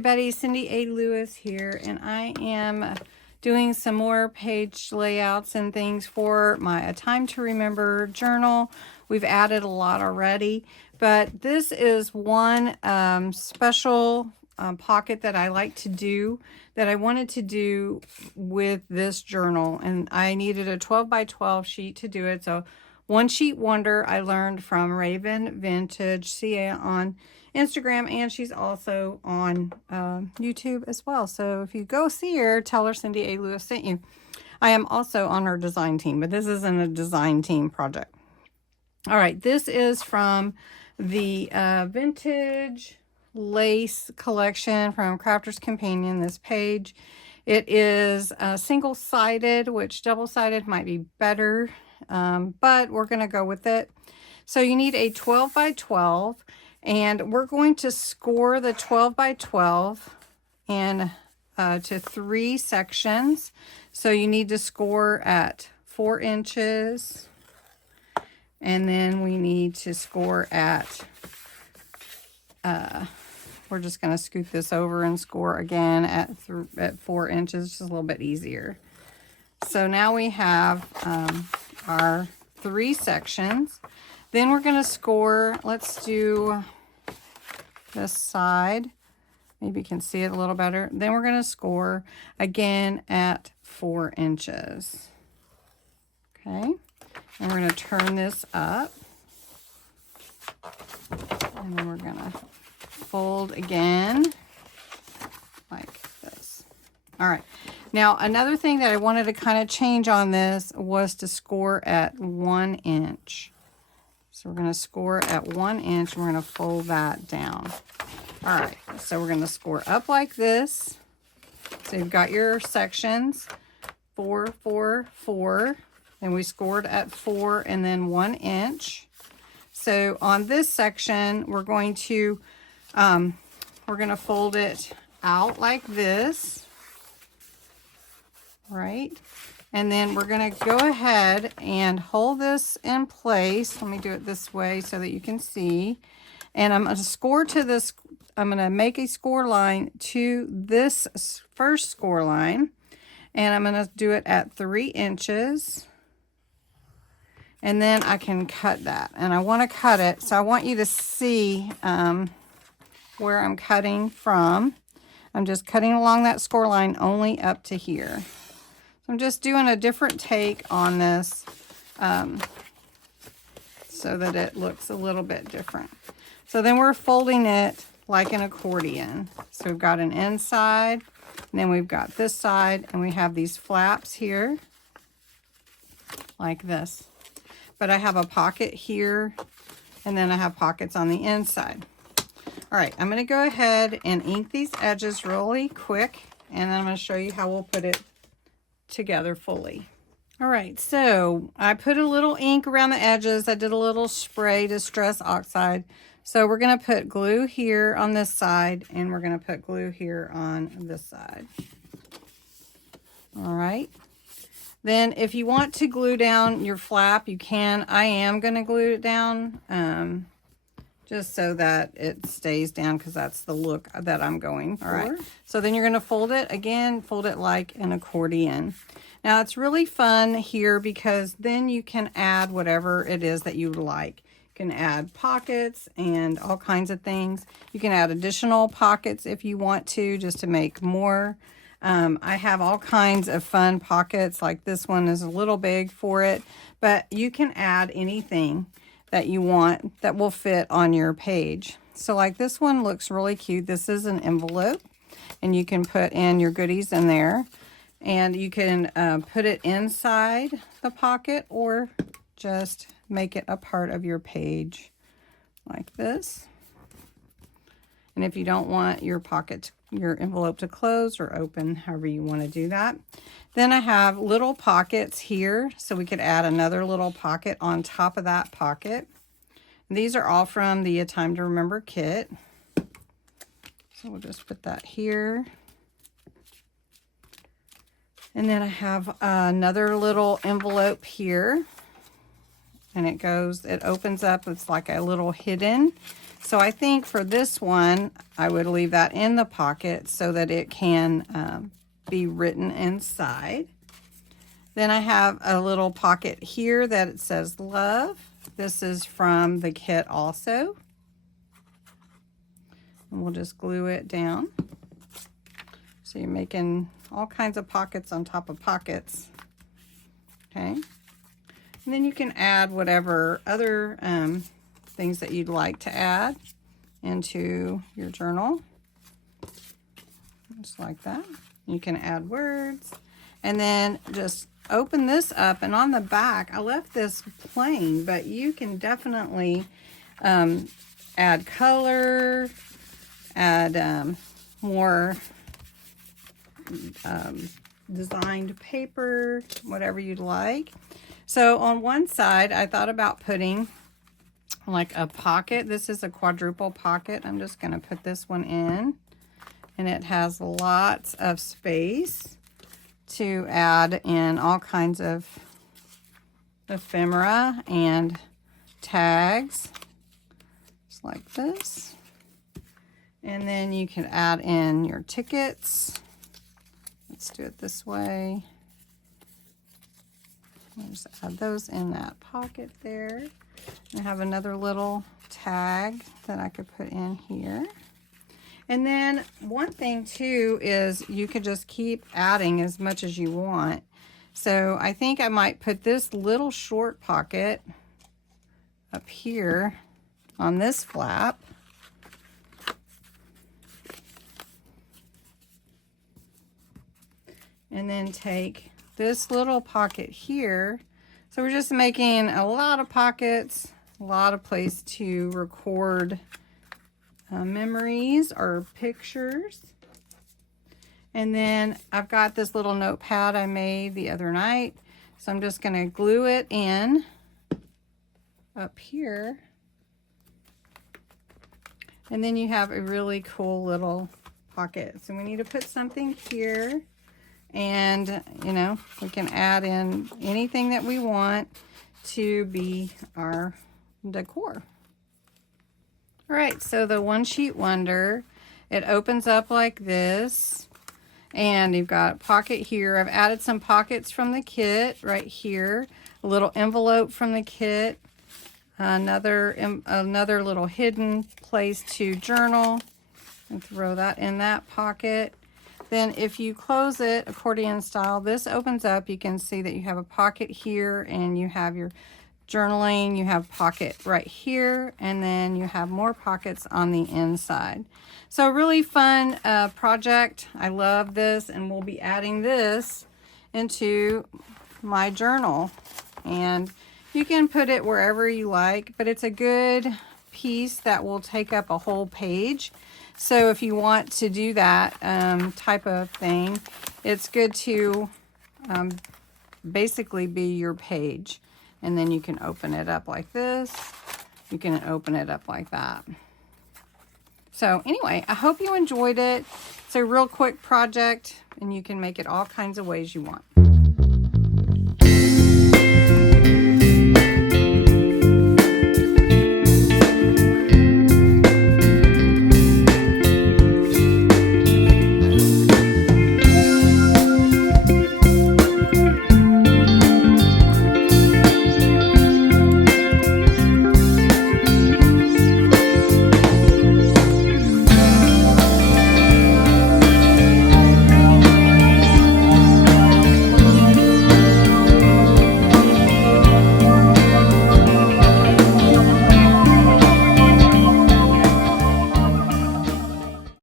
everybody, Cindy A. Lewis here, and I am doing some more page layouts and things for my A Time to Remember journal. We've added a lot already, but this is one special pocket that I like to do, that I wanted to do with this journal, and I needed a 12 by 12 sheet to do it. So One Sheet Wonder I learned from Ravenvintageca on Instagram, and she's also on YouTube as well. So if you go see her, tell her Cindy A. Lewis sent you. I am also on her design team, but this isn't a design team project. All right, this is from the Vintage Lace collection from Crafter's Companion, this page. It is single-sided, which double-sided might be better, but we're going to go with it. So you need a 12 by 12. And we're going to score the 12 by 12 in to 3 sections. So you need to score at 4 inches. And then we need to score at, we're just going to scoot this over and score again at 4 inches, just a little bit easier. So now we have our 3 sections. Then we're going to score, let's do this side. Maybe you can see it a little better. Then we're going to score again at 4 inches. Okay. And we're going to turn this up. And then we're going to fold again like this. All right. Now, another thing that I wanted to kind of change on this was to score at 1 inch. So we're going to score at 1 inch, and we're going to fold that down. All right, so we're going to score up like this. So you've got your sections, 4, 4, 4. And we scored at 4 and then 1 inch. So on this section, we're going to fold it out like this, right? And then we're going to go ahead and hold this in place. Let me do it this way so that you can see. And I'm going to score to this. I'm going to make a score line to this first score line. And I'm going to do it at 3 inches. And then I can cut that. And I want to cut it. So I want you to see where I'm cutting from. I'm just cutting along that score line only up to here. I'm just doing a different take on this so that it looks a little bit different. So then we're folding it like an accordion. So we've got an inside, and then we've got this side, and we have these flaps here like this. But I have a pocket here, and then I have pockets on the inside. All right, I'm going to go ahead and ink these edges really quick, and then I'm going to show you how we'll put it together fully. All right, so I put a little ink around the edges. I did a little spray Distress Oxide. So we're going to put glue here on this side, and we're going to put glue here on this side. All right. Then if you want to glue down your flap, you can. I am going to glue it down just so that it stays down, because that's the look that I'm going for. All right. So then you're going to fold it again, fold it like an accordion. Now it's really fun here because then you can add whatever it is that you like. You can add pockets and all kinds of things. You can add additional pockets if you want to, just to make more. I have all kinds of fun pockets, like this one is a little big for it, but you can add anything that you want that will fit on your page. So like this one looks really cute. This is an envelope, and you can put in your goodies in there, and you can put it inside the pocket or just make it a part of your page like this. And if you don't want your pocket, your envelope to close or open, however you want to do that. Then I have little pockets here, so we could add another little pocket on top of that pocket. These are all from the A Time to Remember kit. So we'll just put that here. And then I have another little envelope here. And it opens up, it's like a little hidden. So I think for this one, I would leave that in the pocket so that it can be written inside. Then I have a little pocket here that it says love. This is from the kit also. And we'll just glue it down. So you're making all kinds of pockets on top of pockets. Okay. And then you can add whatever other things that you'd like to add into your journal. Just like that. You can add words. And then just open this up, and on the back, I left this plain, but you can definitely add color, add more designed paper, whatever you'd like. So on one side, I thought about putting like a pocket. This is a quadruple pocket. I'm just going to put this one in, and it has lots of space to add in all kinds of ephemera and tags, just like this. And then you can add in your tickets. Let's do it this way. I'll just add those in that pocket there. I have another little tag that I could put in here. And then one thing too is you could just keep adding as much as you want. So I think I might put this little short pocket up here on this flap. And then take this little pocket here. So we're just making a lot of pockets, a lot of place to record memories or pictures. And then I've got this little notepad I made the other night. So I'm just going to glue it in up here. And then you have a really cool little pocket. So we need to put something here. And, you know, we can add in anything that we want to be our decor. All right, so the One Sheet Wonder, it opens up like this. And you've got a pocket here. I've added some pockets from the kit right here. A little envelope from the kit. Another little hidden place to journal. And throw that in that pocket. Then if you close it accordion style, this opens up. You can see that you have a pocket here and you have your journaling. You have pocket right here, and then you have more pockets on the inside. So really fun project. I love this, and we'll be adding this into my journal. And you can put it wherever you like, but it's a good piece that will take up a whole page. So if you want to do that type of thing, it's good to basically be your page. And then you can open it up like this. You can open it up like that. So anyway, I hope you enjoyed it. It's a real quick project, and you can make it all kinds of ways you want.